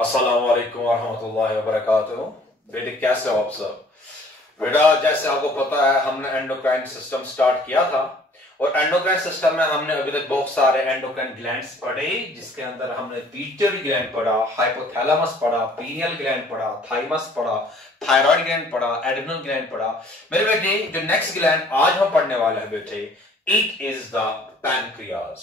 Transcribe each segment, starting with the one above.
अस्सलाम वालेकुम वरहमतुल्लाहि वबरकातुहू। बेटे कैसे हो आप सब? बेटा जैसे आपको पता है हमने एंडोक्राइन सिस्टम स्टार्ट किया था और एंडोक्राइन सिस्टम में हमने अभी तक बहुत सारे एंडोक्राइन ग्लैंड्स पढ़े, जिसके अंदर हमने पिट्यूटरी ग्लैंड पढ़ा, हाइपोथैलेमस पढ़ा, पीनियल ग्लैंड पढ़ा, थाइमस पढ़ा, थायराइड ग्लैंड पढ़ा, एड्रिनल ग्लैंड पढ़ा। मेरे बेटे जो नेक्स्ट ग्लैंड आज हम पढ़ने वाले हैं बेटे, it is the pancreas.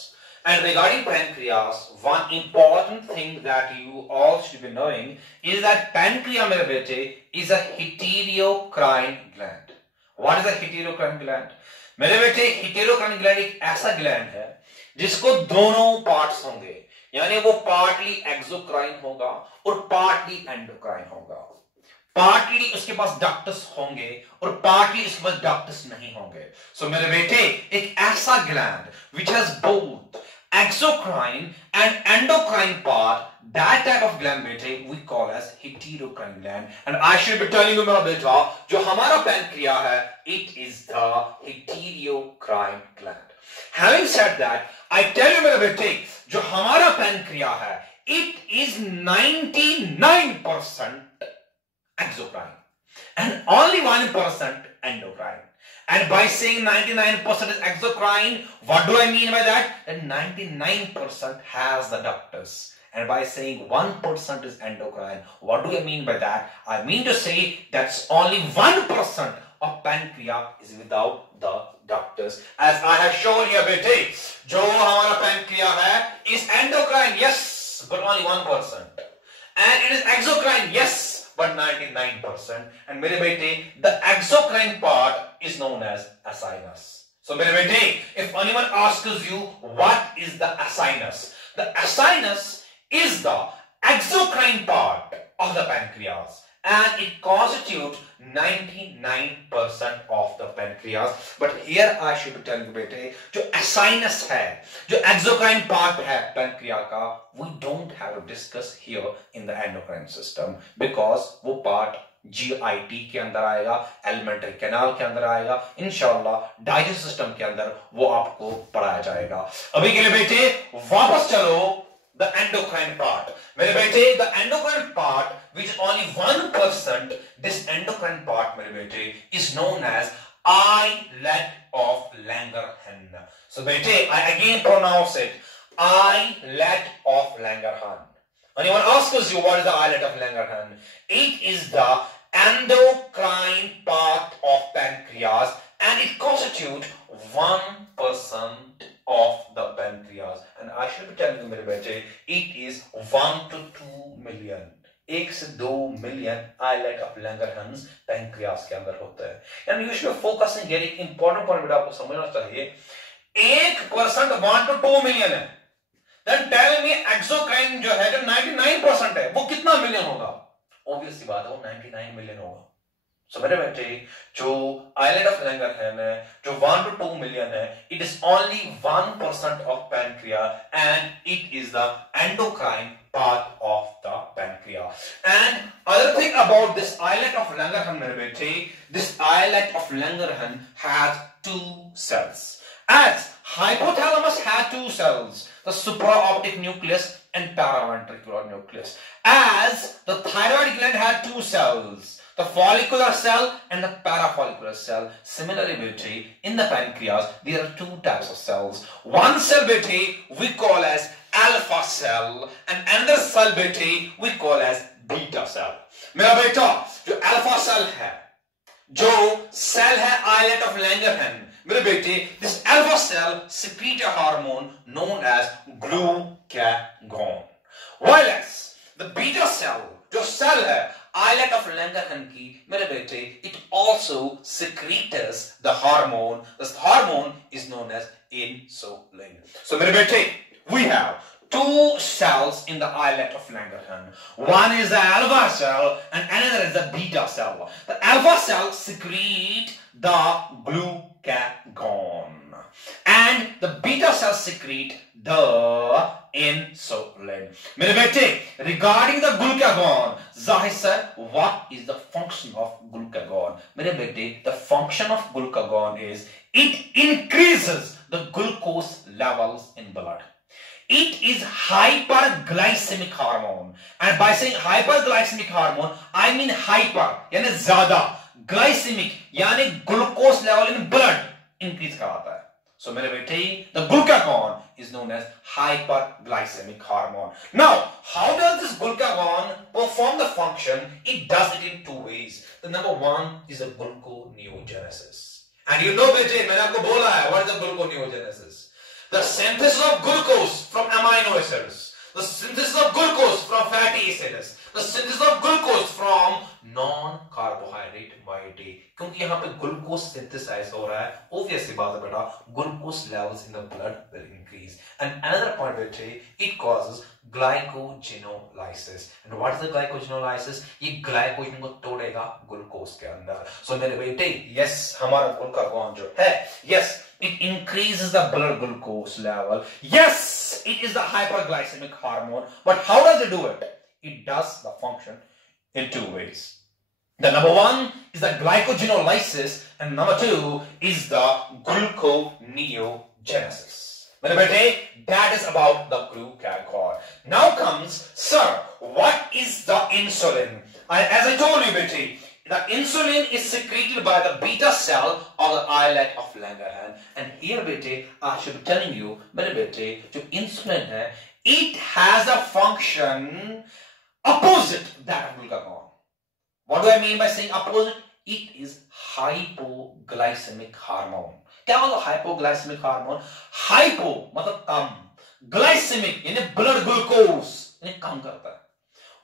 And regarding pancreas, one important thing that you all should be knowing is that pancreas, मेरे बेटे, is a heterocrine gland. What is a heterocrine gland? मेरे बेटे heterocrine gland एक ऐसा gland है जिसको दोनों parts होंगे, यानी वो partly exocrine होगा और partly endocrine होगा। पार्टली उसके पास डक्टस होंगे और पार्टली उसके पास डक्टस नहीं होंगे। सो मेरे बेटे एक ऐसा gland which has both exocrine and endocrine part, that type of gland बेटे we call as heterocrine gland, and I should be telling you मेरा बेटा जो हमारा पैनक्रिया है it is the heterocrine gland. Having said that, I tell you मेरे बेटे जो हमारा पैनक्रिया है it is 99% exocrine and only 1% endocrine. And by saying 99% is exocrine, what do I mean by that? That 99% has the ductus. And by saying 1% is endocrine, what do I mean by that? I mean to say that's only 1% of pancreas is without the ductus. As I have shown here, bete, जो हमारा pancreas है is endocrine, yes, but only 1%. And it is exocrine, yes, but 99%. And मेरे बेटे the exocrine part is known as acinius. So मेरे बेटे, if anyone asks you what is the acinius, the acinius is the exocrine part of the pancreas and it constitutes 99% of the pancreas. But here I should tell you बेटे जो acinius है, जो exocrine part है pancreas का, we don't have to discuss here in the endocrine system because वो part GIT के अंदर आएगा, एलिमेंट्री कैनाल के अंदर आएगा, इंशाल्लाह डाइजेस्ट सिस्टम के अंदर वो आपको पढ़ाया जाएगा। अभी के लिए बेटे वापस चलो the endocrine part. मेरे बेटे the endocrine part which is only 1%, this endocrine part मेरे बेटे is known as islet of Langerhans. So बेटे I again pronounce it islet of Langerhans. Anyone asks you what is the islet of Langerhans? It is the endocrine part of pancreas and it constitutes 1% of the pancreas. And I should be telling you मेरे बेटे it is 1 to 2 million, 1 से 2 million islet of Langerhans pancreas के अंदर होता है। And you should be focusing here, एक important point बेटा आपको समझना चाहिए, 1% 1 to 2 million है, then tell me exocrine जो है जो 99% है वो कितना मिलियन होगा? Obvious सी बात है वो 99 मिलियन होगा। So मेरे बेटे जो islet of Langerhans है जो 1 to 2 million है, it is only 1% of pancreas and it is the endocrine part of the pancreas. And other thing about this islet of Langerhans मेरे बेटे, this islet of Langerhans has 2 cells. As hypothalamus had 2 cells, the supraoptic nucleus and paraventricular nucleus. As the thyroid gland had 2 cells, the follicular cell and the parafollicular cell. Similarly, bete, in the pancreas, there are 2 types of cells. One cell, bete, we call as alpha cell, and another cell, bete, we call as beta cell. मेरा बेटा जो alpha cell है, जो cell है islet of Langerhans, मेरे बेटे, this alpha cell secrete a hormone known as glucagon. While as the beta cell, जो cell है islet of Langerhans की, मेरे बेटे, it also secretes the hormone. This hormone is known as insulin. So मेरे बेटे, we have 2 cells in the islet of Langerhans. One is the alpha cell and another is the beta cell. The alpha cell secrete the glucagon and the beta cell secrete the insulin. मेरे बेटे, regarding the glucagon, Zahid sir, what is the function of glucagon? मेरे बेटे, the function of glucagon is it increases the glucose levels in blood. It is hyperglycemic hormone. And by saying hyperglycemic hormone, I mean hyper, यानी ज़्यादा, glycemic, यानी glucose level in blood increase कराता है. So मेरे बेटे, the glucagon is known as hyperglycemic hormone. Now, how does this glucagon perform the function? It does it in two ways. The number one is the gluconeogenesis. And you know बेटे, मैंने आपको बोला है, what is the gluconeogenesis? The synthesis of glucose from amino acids, the synthesis of glucose from fatty acids, the synthesis of glucose from non-carbohydrate moiety. क्योंकि यहाँ पे glucose synthesized हो रहा है, obvious सी बात है बेटा, glucose levels in the blood will increase. And another point बेटे, it causes glycogenolysis. And what is the glycogenolysis? ये glycogen को तोड़ेगा glucose के अंदर. So मेरे बेटे, yes, हमारा glucagon जो है, yes, it increases the blood glucose level. Yes, it is the hyperglycemic hormone. But how does it do it? It does the function in two ways. The number one is the glycogenolysis, and number two is the gluconeogenesis. That is about the glucagon. Now comes, sir, what is the insulin? As I told you, Betty, the insulin is secreted by the beta cell of the islet of Langerhans. And here, Betty, I should be telling you, Betty, the insulin, it has a function opposite that of glucagon. What do I mean by saying opposite? It is hypoglycemic hormone. क्या मतलब hypoglycemic hormone? Hypo मतलब कम, glycemic यानी blood glucose यानी कम करता है.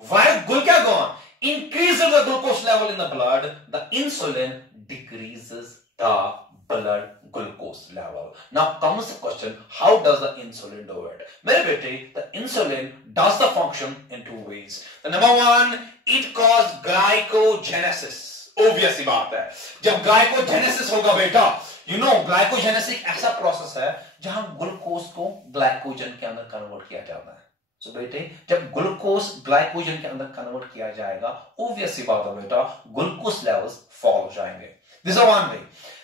While glucagon increases the glucose level in the blood, the insulin decreases the blood glucose level. Now comes the question, how does the insulin do it? मेरे बेटे, the insulin does the function in two ways. The number one, it causes glycogenesis. Obvious सी बात है. जब glycogenesis होगा बेटा, you know glycogenesis एक ऐसा process है जहां ग्लूकोज को ग्लाइकोजन के अंदर कन्वर्ट किया जाता है. So बेटे, जब ग्लूकोज ग्लाइकोजन के अंदर कन्वर्ट किया जाएगा, obvious सी बात है बेटा, ग्लूकोज लेवल्स फॉल हो जाएंगे. This is one way.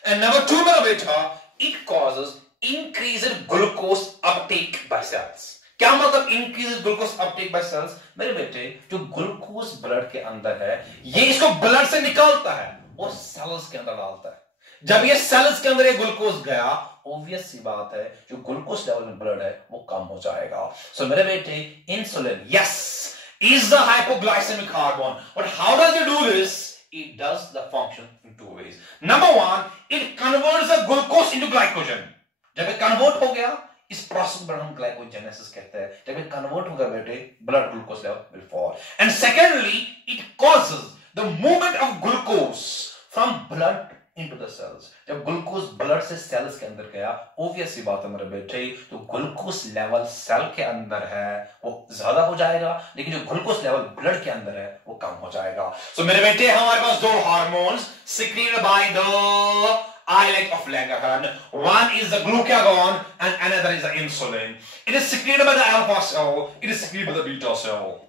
And number two, मेरा बेटा, it causes increased glucose uptake by cells. क्या मतलब increased glucose uptake by cells? मेरे बेटे, जो ग्लूकोज ब्लड के अंदर है, ये इसको ब्लड से निकालता है और सेल्स के अंदर डालता है. जब ये सेल्स के अंदर ये ग्लूकोज गया, obvious सी बात है, जो ग्लूकोज लेवल में ब्लड है, वो कम हो जाएगा. So मेरे बेटे, insulin, yes, is the hypoglycemic hormone. But how does it do this? It does the function in two ways. Number one, it converts the glucose into glycogen. जब ये convert हो गया, इस प्रोसेस को हम glycogenesis कहते हैं. जब ये convert होगा बेटे, blood glucose level will fall. And secondly, it causes the movement of glucose from blood into the cells. जब ग्लूकोज ब्लड से सेल्स के अंदर गया, obvious सी बात है मेरे बेटे, तो ग्लूकोज लेवल सेल के अंदर है वो ज्यादा हो जाएगा, लेकिन जो ग्लूकोज लेवल ब्लड के अंदर है वो कम हो जाएगा. So मेरे बेटे, हमारे पास दो hormones secreted by the islet of Langerhans. One is the glucagon and another is the insulin. It is secreted by the alpha cell, it is secreted by the beta cell.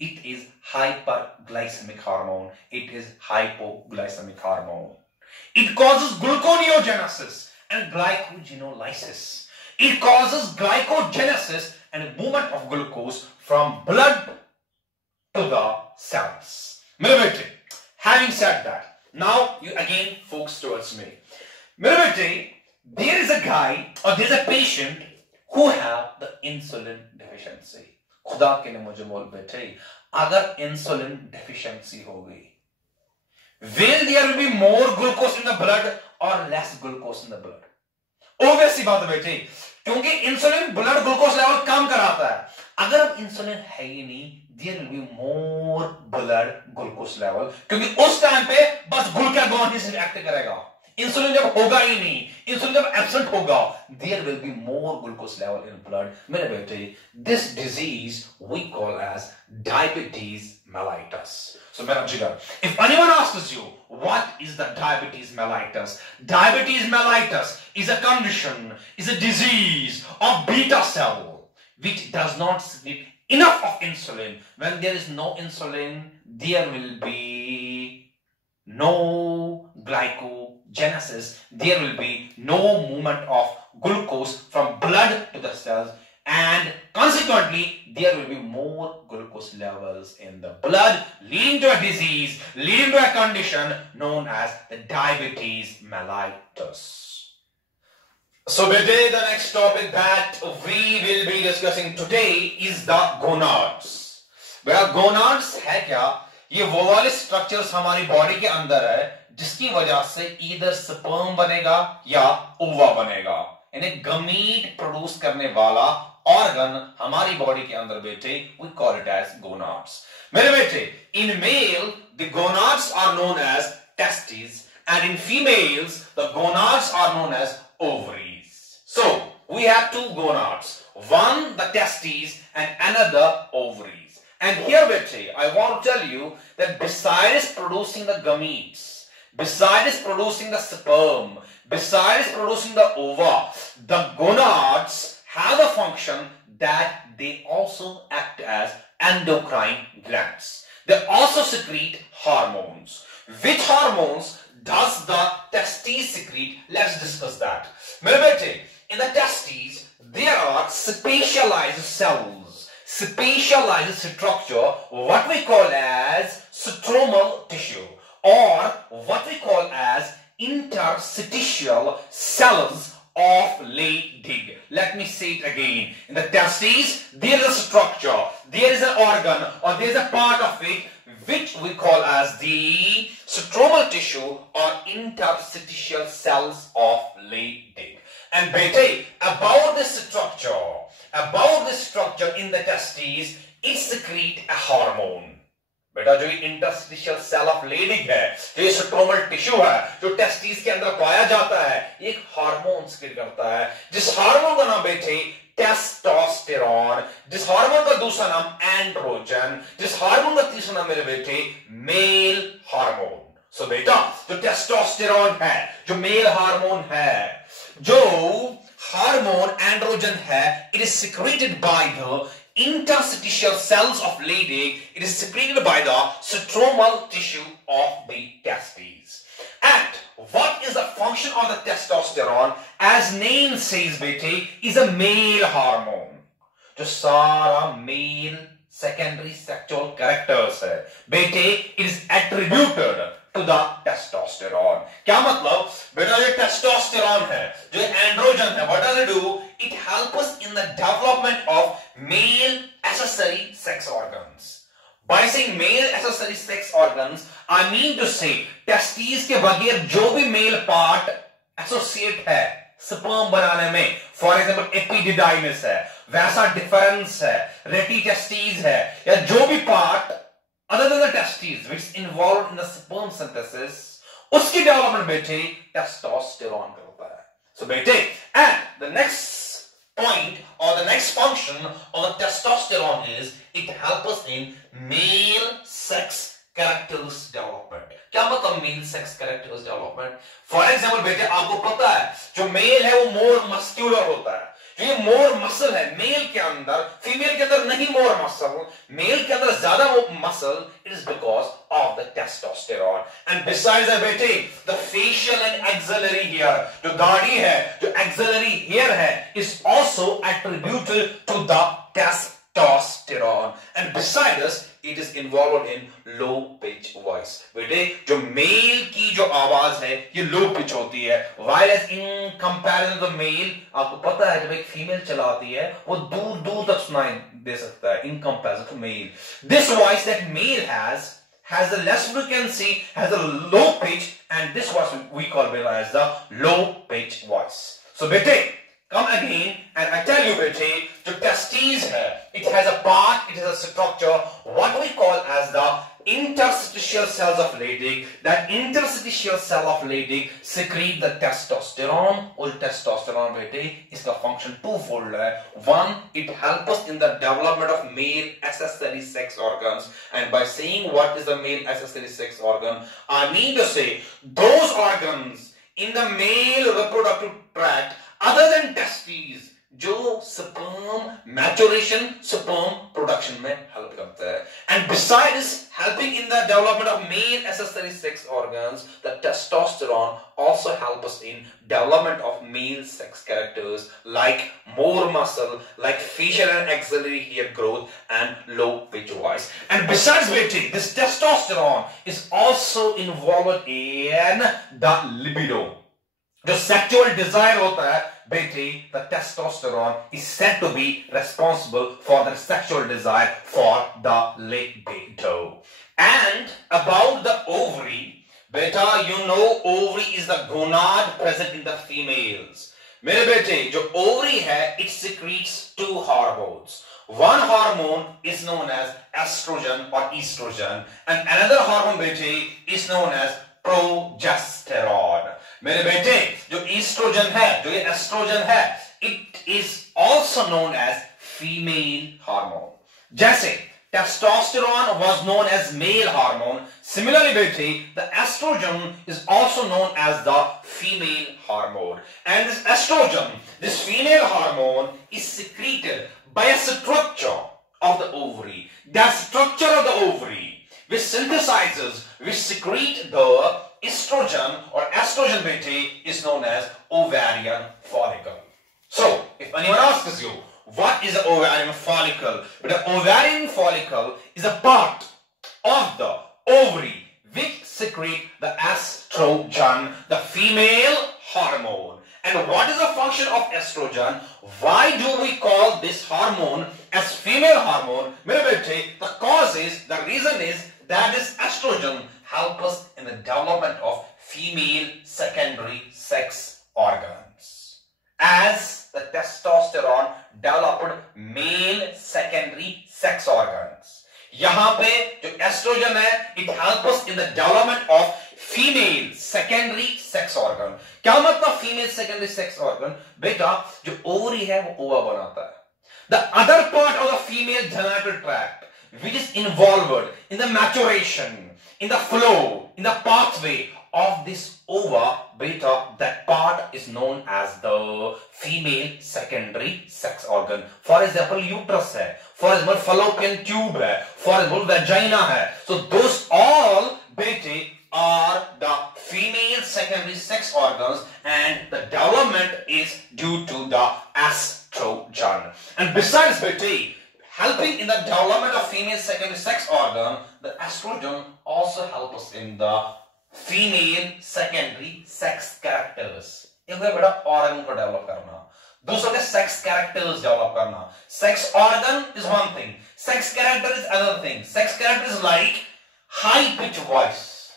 It is hyperglycemic hormone, it is hypoglycemic hormone. It causes gluconeogenesis and glycogenolysis. It causes glycogenesis and movement of glucose from blood to the cells. Having said that, now you again focus towards me. There is a guy or there is a patient who have the insulin deficiency. खुदा के लिए मुझे बोल बेटे, अगर insulin deficiency हो गई, will there be more glucose in the blood or less glucose in the blood? Obvious सी बात है बेटे, क्योंकि इंसुलिन ब्लड ग्लूकोज लेवल कम कराता है. अगर अब इंसुलिन है ही नहीं, there will be more blood glucose level, क्योंकि उस टाइम पे बस ग्लूकागॉन ही सिर्फ एक्ट करेगा. इंसुलिन जब होगा ही नहीं, इंसुलिन जब एब्सेंट होगा, there will be more glucose level in blood. मेरे बेटे, this disease we call as diabetes mellitus. So मेरा जिगर, if anyone asks you what is the diabetes mellitus, diabetes mellitus is a condition, is a disease of beta cell which does not secrete enough of insulin. When there is no insulin, there will be no glycogenesis, there will be no movement of glucose from blood to the cells, and consequently there will be more glucose levels in the blood, leading to a disease, leading to a condition known as the diabetes mellitus. So today the next topic that we will be discussing today is the gonads. Well, gonads है क्या? ये वो वाले structures हमारी body के अंदर है जिसकी वजह से ईदर स्पर्म बनेगा या ओवा बनेगा, यानी गमीट प्रोड्यूस करने वाला ऑर्गन हमारी बॉडी के अंदर बेटे we call it as gonads. मेरे बेटे, in male the gonads are known as testes and in females the gonads are known as ovaries. So we have two gonads, one the testes and another ovaries. And here beटे, I want to tell you that besides producing the gametes, besides producing the sperm, besides producing the ova, the gonads have a function that they also act as endocrine glands. They also secrete hormones. Which hormones does the testes secrete? Let's discuss that. मेरे बेटे, in the testes there are specialized cells, specialized structure, what we call as stromal tissue, or what we call as interstitial cells of Leydig. Let me say it again. In the testes, there is a structure, there is an organ, or there is a part of it which we call as the stromal tissue or interstitial cells of Leydig. And bete, about this structure in the testes, it secrete a hormone. बेटा जो ये interstitial cell of Leydig है, जो ये stromal tissue है, जो testis के अंदर पाया जाता है, एक हार्मोन सिक्रीट करता है, जिस हार्मोन का नाम बेटे टेस्टोस्टेरोन, जिस हार्मोन का दूसरा नाम एंड्रोजन, जिस हार्मोन का तीसरा नाम मेरे बेटे मेल हार्मोन. सो बेटा जो टेस्टोस्टेरोन है, जो मेल हार्मोन है, जो हार्मोन एंड्रोजन है, it is secreted by the interstitial cells of Leydig. It is secreted by the stromal tissue of the testes. And what is the function of the testosterone? As name says, bete, is a male hormone. जो सारा male secondary sexual characters है, bete, it is attributed to the testosterone. क्या मतलब? बेटा ये testosterone है, जो androgen है, what does it do? It helps us in the development of male accessory sex organs. By saying male accessory sex organs, I mean to say testes के बगैर जो भी male part associate है sperm बनाने में, for example epididymis है, वैसा difference है, retitestes है, या जो भी part other than the testes which is involved in the sperm synthesis, उसकी development बेटे testosterone करता है. So बेटे, and the next point or the next function of the testosterone is it helps us in male sex characters development. क्या मतलब male sex characters development? For example बेटे आपको पता है जो male है वो more muscular होता है, जो ये more muscle है male के अंदर, female के अंदर नहीं more muscle, male के अंदर ज्यादा muscle, it is because of the testosterone. And besides that बेटे, the facial and axillary hair, जो दाढ़ी है, जो axillary hair है, is also attributed to the testosterone. And besides, it is involved in low pitch voice. बेटे जो male की जो आवाज है ये low pitch होती है, while as in comparison to male, आपको पता है जब एक female चलाती है वो दूर दूर तक सुनाई दे सकता है in comparison to male. This voice that male has a less frequency, has a low pitch, and this voice we call as the low pitch voice. So बेटे come again and I tell you बेटे जो testes है, it has a part, it has a structure, what we call as the interstitial cells of Leydig. That interstitial cell of Leydig secrete the testosterone. और testosterone बेटे इसका function twofold है. One, it helps us in the development of male accessory sex organs, and by saying what is the male accessory sex organ, I mean to say those organs in the male reproductive tract other than testes जो sperm maturation, sperm production में help करता है. And besides helping in the development of male accessory sex organs, the testosterone also helps us in development of male sex characters like more muscle, like facial and axillary hair growth, and low pitch voice. And besides this testosterone is also involved in the libido. जो sexual desire होता है बेटे, the testosterone is said to be responsible for the sexual desire for the libido. And about the ovary, beta, you know ovary is the gonad present in the females. मेरे बेटे जो ovary है, it secretes two hormones. One hormone is known as estrogen or estrogen, and another hormone बेटे is known as progesterone. मेरे बेटे जो estrogen है, जो ये estrogen है, it is also known as female hormone. जैसे testosterone was known as male hormone, similarly बेटे, the estrogen is also known as the female hormone. And this estrogen, this female hormone, is secreted by a structure of the ovary. The structure of the ovary, which synthesizes, which secrete the estrogen or estrogen beta, is known as ovarian follicle. So, if anyone asks you, what is the ovarian follicle? The ovarian follicle is a part of the ovary which secrete the estrogen, the female hormone. And what is the function of estrogen? Why do we call this hormone as female hormone? The cause is, the reason is that this estrogen helps us in the development of female secondary sex organs, as the testosterone developed male secondary sex organs. यहाँ पे जो estrogen है, it helps us in the development of female secondary sex organ. क्या मतलब female secondary sex organ? बेटा जो ovary है वो ova बनाता है. The other part of the female genital tract, which is involved in the maturation, in the flow, in the pathway of this ova, beta, that part is known as the female secondary sex organ. For example, uterus है, for example, fallopian tube है, for example, vagina है. So those all, beta, are the female secondary sex organs, and the development is due to the estrogen. And besides, beta, helping in the development of female secondary sex organ, the estrogen also helps us in the female secondary sex characters. एक बड़ा organ को develop करना, दूसरों के sex characters develop करना. Sex organ is one thing, sex character is another thing. Sex character is like high pitch voice.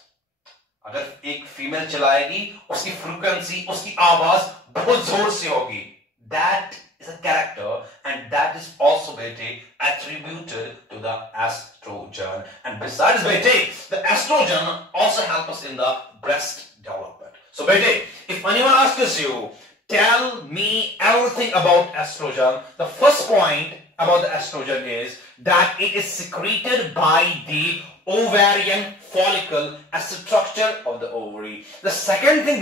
अगर एक female चलाएगी, उसकी फ्रीक्वेंसी, उसकी आवाज बहुत जोर से होगी. That is a character, and that is also attributed to the estrogen. And besides the estrogen also helps us in the breast development. So if anyone asks you, tell me everything about estrogen, the first point about the estrogen is that it is secreted by the ovarian follicle as a structure of the ovary. The second thing,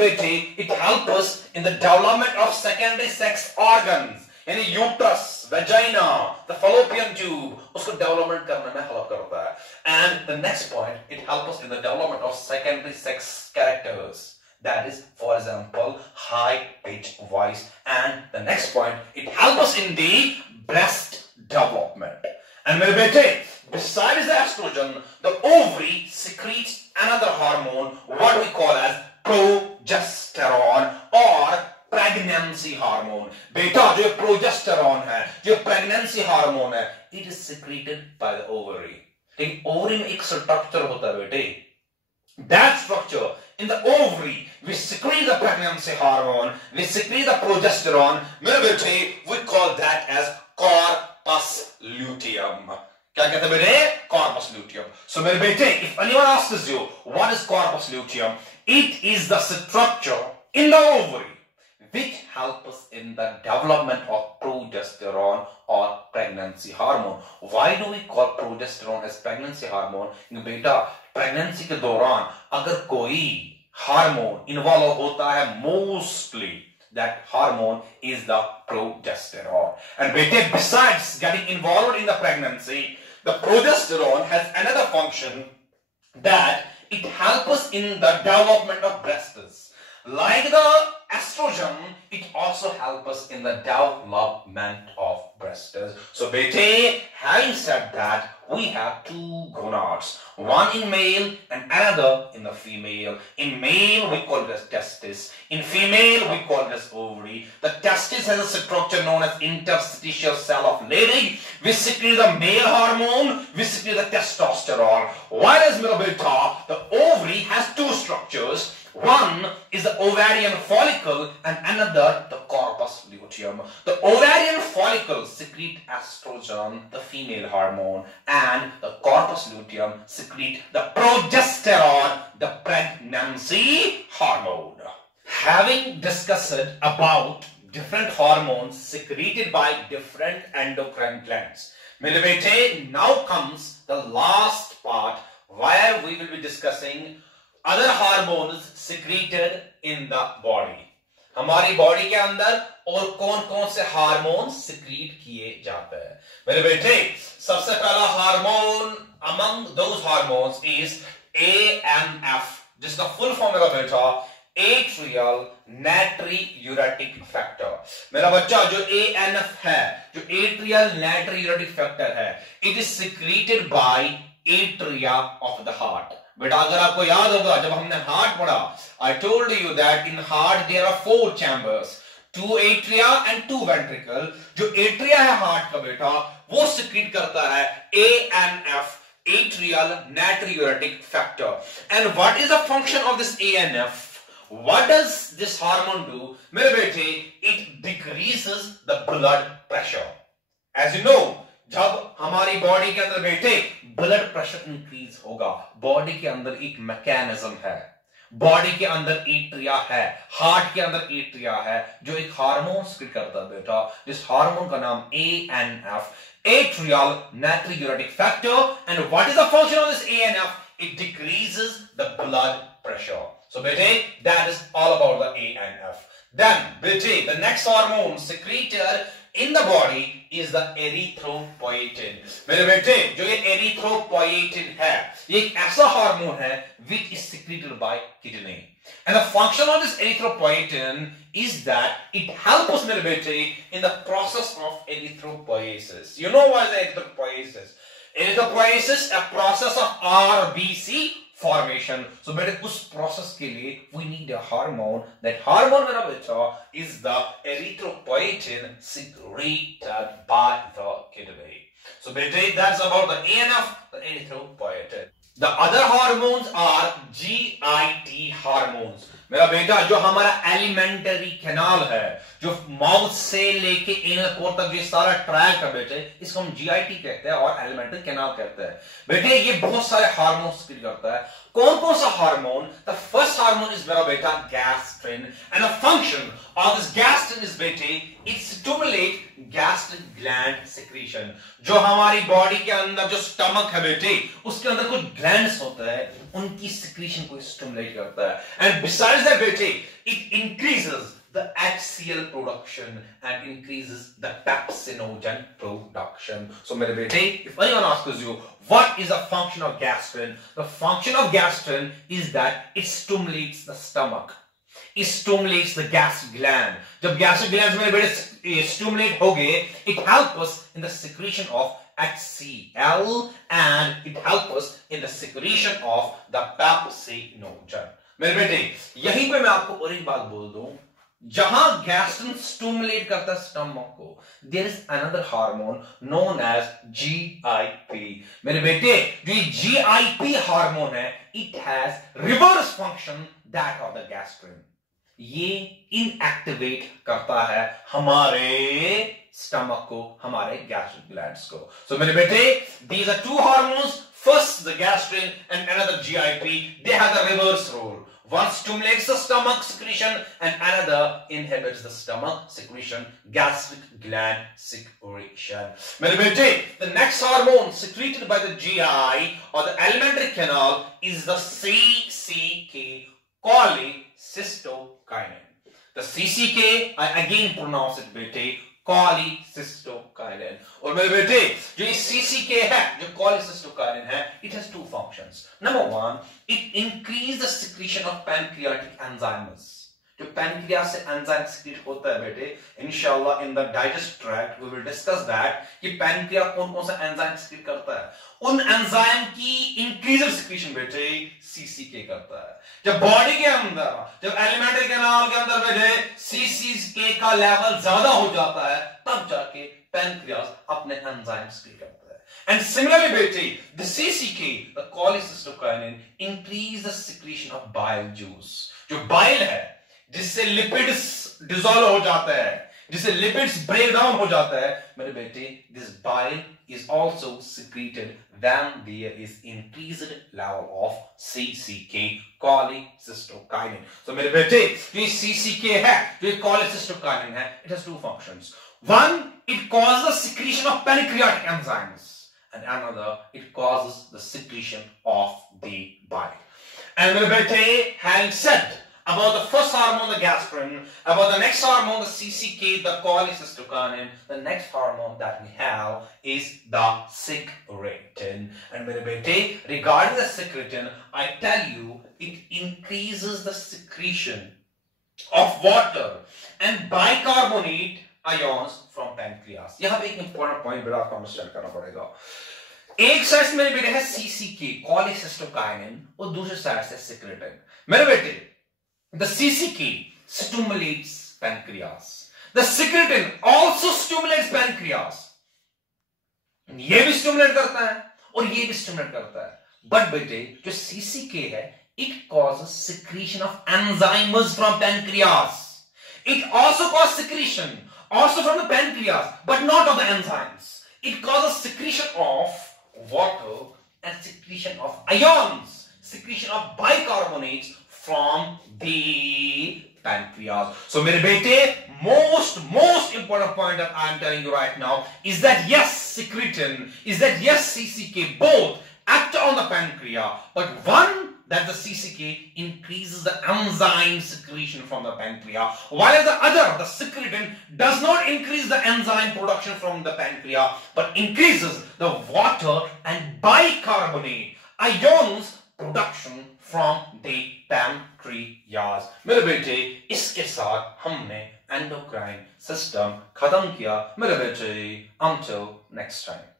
it helps us in the development of secondary sex organs. यानी uterus, vagina, the fallopian tube, उसको development करने में help करता है. And the next point, it helps us in the development of secondary sex characters. That is, for example, high pitch voice. And the next point, it helps us in the breast development. And मेरे बेटे, besides the estrogen, the ovary secretes another hormone, what we call as progesterone or pregnancy hormone. बेटा जो progesterone है, जो pregnancy hormone है, it is secreted by the ovary. एक ovary में एक structure होता है बेटे. That structure in the ovary, we secrete the pregnancy hormone, we secrete the progesterone. मेरे बेटे, we call that as corpus luteum. क्या कहते हैं बेटे? Corpus luteum. So मेरे बेटे, if anyone asks you what is corpus luteum, it is the structure in the ovary which helps us in the development of progesterone or pregnancy hormone. Why do we call progesterone as pregnancy hormone? बेटा, pregnancy के दौरान अगर कोई hormone involve होता है, mostly that hormone is the progesterone. And besides getting involved in the pregnancy, The progesterone has another function that it helps us in the development of breasts. Like the estrogen, it also helps us in the development of breasts. So bete, having said that, we have two gonads, one in male and another in the female. In male we call it as testis, in female we call it as ovary. The testis has a structure known as interstitial cell of Leydig, which secretes the male hormone, which secretes the testosterone. Whereas the ovary has two structures. One is the ovarian follicle and another the corpus luteum. The ovarian follicle secretes estrogen, the female hormone, and the corpus luteum secretes the progesterone, the pregnancy hormone. Having discussed about different hormones secreted by different endocrine glands, now comes the last part where we will be discussing other hormones secreted in the body. हमारी body के अंदर और कौन कौन से hormone secrete किए जाते हैं मेरे बेटे. सबसे पहला hormone among those hormones is ANF, जिसका फुल फॉर्म मेरा बेटा एट्रियल नाट्रियूरेटिक फैक्टर. मेरा बच्चा जो ANF है, जो एट्रियल नाट्रियूरेटिक फैक्टर है, it is secreted by atria of the heart. बेटा अगर आपको याद होगा जब हमने हार्ट पढ़ा, I told you that in heart there are 4 chambers, 2 atria and 2 ventricle. जो एट्रिया है हार्ट का बेटा, वो सिक्रीट करता है ANF, atrial natriuretic factor. And what is the function of this ANF? What does this hormone do? मेरे बेटे, it decreases the blood pressure. As you know, जब हमारी बॉडी के अंदर बेटे ब्लड प्रेशर इंक्रीज होगा, बॉडी के अंदर एक मैकेनिज्म है, बॉडी के अंदर एट्रिया है, हार्ट के अंदर एट्रिया है, जो एक हार्मोन सिक्रीट करता है बेटा, जिस हार्मोन का नाम ANF, atrial natriuretic factor. And what is the function of this ANF? It decreases the blood pressure. So bete, that is all about the ANF. Then bete, the next hormone secreted in the body is the erythropoietin. मेरे बेटे, जो ये erythropoietin है, ये एक ऐसा hormone है which is secreted by kidney. And the function of this erythropoietin is that it helps us, मेरे बेटे, in the process of erythropoiesis. You know what is erythropoiesis? Erythropoiesis, a process of RBC formation. So बेटे उस process के लिए we need a hormone. That hormone मेरा बेटा is the erythropoietin secreted by the kidney. So बेटे that's about the ANF, the erythropoietin. The other hormones are GIT hormones. मेरा बेटा जो हमारा एलिमेंटरी कैनाल है, जो माउथ से लेके एनल कोर तक ये सारा ट्रैक है बेटे, इसको हम जीआईटी कहते हैं और एलिमेंटरी कैनाल कहते हैं. बेटे ये बहुत सारे हार्मोन सिक्रीट करता है. कौन कौन सा hormone? The first hormone is मेरा बेटा gastrin. And the function of this gastrin is बेटे it stimulate gastric gland secretion. जो हमारी बॉडी के अंदर जो स्टमक है बेटे, उसके अंदर कुछ ग्लैंड्स होता है, उनकी सिक्रीशन को स्टिमुलेट करता है. एंड बिसाइड्स दैट बेटे it increases the HCl production and increases the pepsinogen production. So मेरे बेटे, if anyone asks you what is the function of gastrin, the function of gastrin is that it stimulates the stomach. It stimulates the gastric gland. जब gastric glands मेरे बेटे stimulate होगे, it helps us in the secretion of HCl and it helps us in the secretion of the pepsinogen. मेरे बेटे, यहीं पे मैं आपको और एक बात बोल दूं, जहां गैस्ट्रिन स्टिमुलेट करता है स्टमक को, there is another hormone known as GIP. मेरे बेटे, जो ये GIP हार्मोन है, it has reverse function that of the gastrin. ये इनएक्टिवेट करता है हमारे स्टमक को, हमारे गैस्ट्रिक ग्लैंड्स को. सो मेरे बेटे, these are two hormones, first the gastrin and another GIP. They have the reverse role. One stimulates the stomach secretion and another inhibits the stomach secretion, gastric gland secretion. मेरे बेटे, the next hormone secreted by the GI or the alimentary canal is the CCK, cholecystokinin. The CCK, I again pronounce it bete, cholecystokinin. और मेरे बेटे जो CCK है, जो cholecystokinin है, it has two functions. Number one, it increases the secretion of pancreatic enzymes. जो pancreas से enzyme secrete होता है बेटे, इंशाल्लाह in the digest tract we will discuss that कि pancreas कौन-कौन सा enzyme secrete करता है. उन enzyme की increased secretion बेटे CCK करता है. जब बॉडी के अंदर, जब एलिमेंट्री कैनाल के अंदर बेटे CCK का लेवल ज्यादा हो जाता है, तब जाके pancreas अपने enzyme secrete करता है. And similarly बेटे, the CCK, the cholecystokinin, increase the secretion of bile juice. जो bile है, जिससे लिपिड्स डिसॉल्व हो जाता है, जिससे लिपिड्स ब्रेक डाउन हो जाता है, मेरे बेटे this bile is also secreted when there is increased level of CCK, cholecystokinin. So मेरे बेटे जो CCK है, जो cholecystokinin है, it has two functions. One, it causes the secretion of pancreatic enzymes, and another, it causes the secretion of the bile. And मेरे बेटे, having said about the first hormone, the gastrin, about the next hormone, the CCK, the cholecystokinin, the next hormone that we have is the secretin. And मेरे बेटे, regarding the secretin, I tell you, it increases the secretion of water and bicarbonate ions from pancreas. यहाँ पे एक important point बेटा आपको understand करना पड़ेगा. एक साइड से मेरे बेटे है CCK, cholecystokinin, और दूसरे साइड से secretin. मेरे बेटे, the CCK stimulates pancreas. The secretin also stimulates pancreas. ये भी stimulate करता है और ये भी stimulate करता है. But बेटे जो CCK है, it causes secretion of enzymes from pancreas. It also causes secretion also from the pancreas, but not of the enzymes. It causes secretion of water and secretion of ions, secretion of bicarbonates from the pancreas. So मेरे बेटे, most important point that I am telling you right now is that yes, secretin, is that yes, CCK, both act on the pancreas, but one, that the CCK increases the enzyme secretion from the pancreas, while the other, the secretin, does not increase the enzyme production from the pancreas, but increases the water and bicarbonate ions production from the pancreas. मेरे बेटे, इसके साथ हमने endocrine system खत्म किया मेरे बेटे. Until next time.